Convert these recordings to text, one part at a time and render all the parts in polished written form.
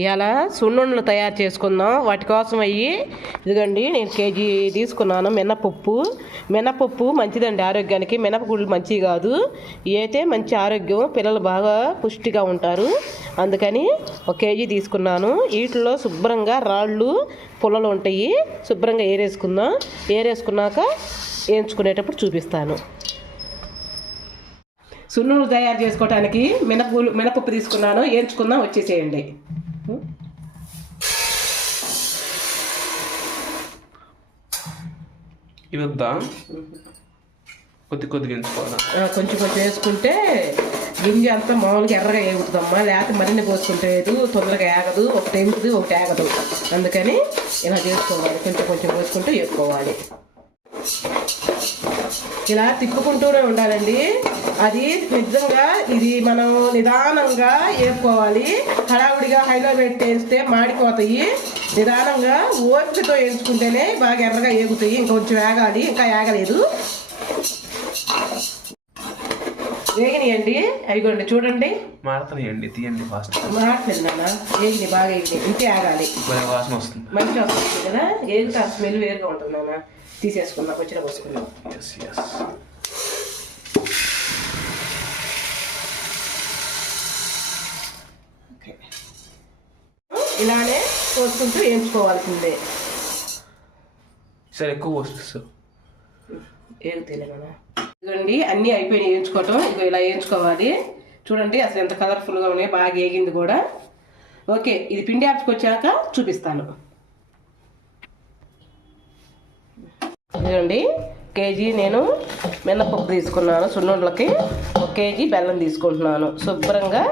ఇవాళ సున్నుండలు తయారు చేసుకుందాం. వాటి కోసం ఇదిగోండి, నేను కేజీ తీసుకున్నాను మినపప్పు మంచిదండి ఆరోగ్యానికి. మినపగుళ్ళు మంచివి కాదు, ఇవి అయితే మంచి ఆరోగ్యం, పిల్లలు బాగా పుష్టిగా ఉంటారు. అందుకని ఒక కేజీ తీసుకున్నాను. వీటిలో శుభ్రంగా రాళ్ళు పుల్లలు ఉంటాయి, శుభ్రంగా ఏరేసుకున్నాక వేయించుకునేటప్పుడు చూపిస్తాను. సున్నుండలు తయారు చేసుకోవడానికి మినపప్పు తీసుకున్నాను, వేయించుకుందాం, వచ్చేసేయండి. ఇవద్దా కొద్దిగా వేసుకోవాలా? కొంచెం వేసుకుంటే గింజ అంతా మామూలుగా ఎర్రగా ఏగుతుందమ్మా. లేకపోతే మరిన్ని పోసుకుంటే తొందరగా ఏగదు, ఒకటి ఎగుతుంది ఒకటి ఏగదు. అందుకని ఇలా చేసుకోవాలి, కొంచెం పోసుకుంటూ వేసుకోవాలి. ఇలా తిప్పుకుంటూనే ఉండాలండి. అది నిజంగా ఇది మనం నిదానంగా వేసుకోవాలి. హడావుడిగా హైలో పెట్టి వేస్తే మాడిపోతాయి. నిదానంగా ఓపికతో వేయించుకుంటేనే బాగా ఎర్రగా ఏగుతాయి. ఇంకొంచెం వేగాలి, ఇంకా ఏగలేదు. వేగినాయండి, అయిగోండి చూడండి. మాడతాయండి, తీయండి ఫాస్ట్. మాడలేదు నాన్న, వేగినాయి, బాగా వేగినాయి. ఇంతే ఆగాలి, వాసన వస్తుంది, మంచిగా వస్తుంది కదా. ఏగుతా స్మెల్ వేరుగా ఉంటుంది నాన్న. తీసేసుకుందాం, వచ్చిన పోసుకుందాం. ఇలానే పోసుకుంటూ వేయించుకోవాల్సిందే. సరే, ఎక్కువ పోస్తుంది. ఏగుతాయిలే కదా. ఇదిగోండి, అన్నీ అయిపోయినాయి వేయించుకోవటం. ఇగో ఇలా వేయించుకోవాలి. చూడండి అసలు ఎంత కలర్ఫుల్గా ఉన్నాయి, బాగా ఏగింది కూడా. ఓకే, ఇది పిండి ఆపుకొచ్చాక చూపిస్తాను. ఇదిగోండి, కేజీ నేను మినపప్పు తీసుకున్నాను సున్నుండలకి. 1 కేజీ బెల్లం తీసుకుంటున్నాను. శుభ్రంగా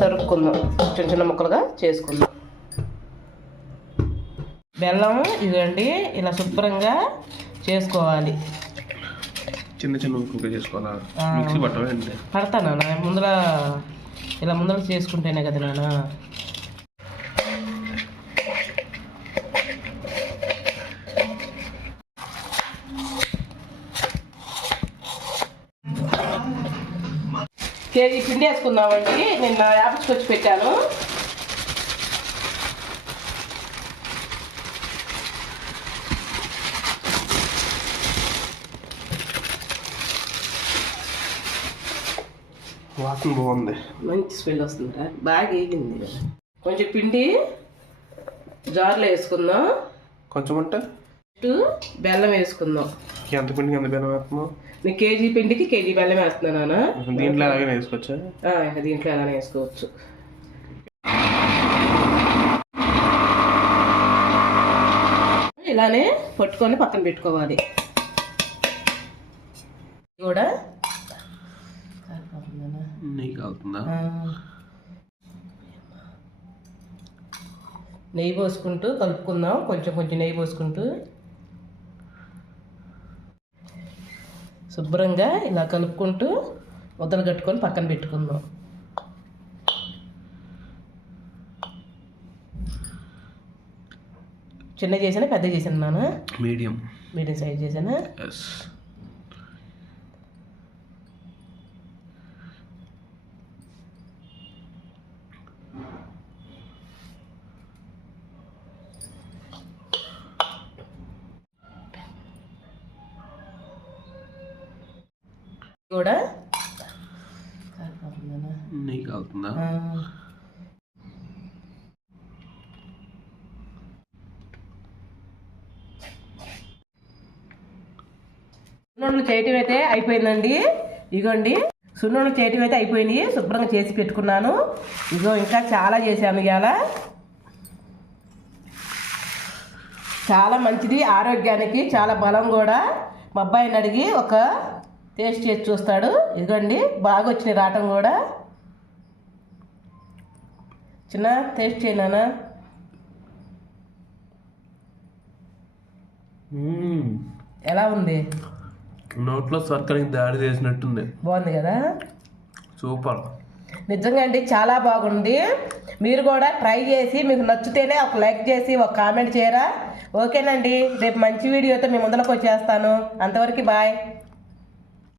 తరుక్కుందాం, చిన్న ముక్కలుగా చేసుకుందాం. బెల్లం ఇదిగోండి, ఇలా శుభ్రంగా చేసుకోవాలి. చిన్న ముక్కలుగా చేసుకోవాలా? మిక్సీ పట్టండి. పడతానా ముందర చేసుకుంటేనే కదా నాన్న. కేజీ పిండి వేసుకుందామండి. నిన్న యాపించుకొచ్చి పెట్టాను. వాసన బాగుంది, మంచి స్మెల్ వస్తుందా, బాగా వేగింది. కొంచెం పిండి జార్లో వేసుకుందాం. కొంచెం అంటే బెల్లం వేసుకుందాం. ఎంత పిండికి ఎంత బెల్లం వేస్తున్నావు? నేను కేజీ పిండికి కేజీ బెల్లం వేస్తున్నానా. దీంట్లో అలాగే వేసుకోవచ్చా? దీంట్లో అలానే వేసుకోవచ్చు. ఇలానే పట్టుకొని పక్కన పెట్టుకోవాలి. కూడా నెయ్యి కాలుతుందా? నెయ్యి పోసుకుంటూ కలుపుకుందాం. కొంచెం నెయ్యి పోసుకుంటూ శుభ్రంగా ఇలా కలుపుకుంటూ ముద్దలు కట్టుకొని పక్కన పెట్టుకుందాం. చిన్న చేసానా పెద్ద చేసాను నాన్న? మీడియం సైజ్ చేసానా? కూడా నెయ్యి కాలుతుందా? సున్నుండలు చేయటం అయితే అయిపోయిందండి. ఇగోండి, సున్నుండలు చేయటం అయితే అయిపోయినాయి. శుభ్రంగా చేసి పెట్టుకున్నాను. ఇగో ఇంకా చాలా చేశాను ఇవాళ. చాలా మంచిది ఆరోగ్యానికి, చాలా బలం కూడా. మా అబ్బాయిని అడిగి ఒక టేస్ట్ చేసి చూస్తాడు. ఇదిగోండి, బాగా వచ్చినాయి రావటం కూడా. చిన్న టేస్ట్ చేయనా? ఎలా ఉంది? నోట్లో సర్కలింగ్ దాడి చేసినట్టుంది. బాగుంది కదా, సూపర్. నిజంగా అండి చాలా బాగుంది. మీరు కూడా ట్రై చేసి మీకు నచ్చితేనే ఒక లైక్ చేసి ఒక కామెంట్ చేయరా? ఓకేనండి, రేపు మంచి వీడియోతో మీ ముందరకు వచ్చేస్తాను. అంతవరకు బాయ్.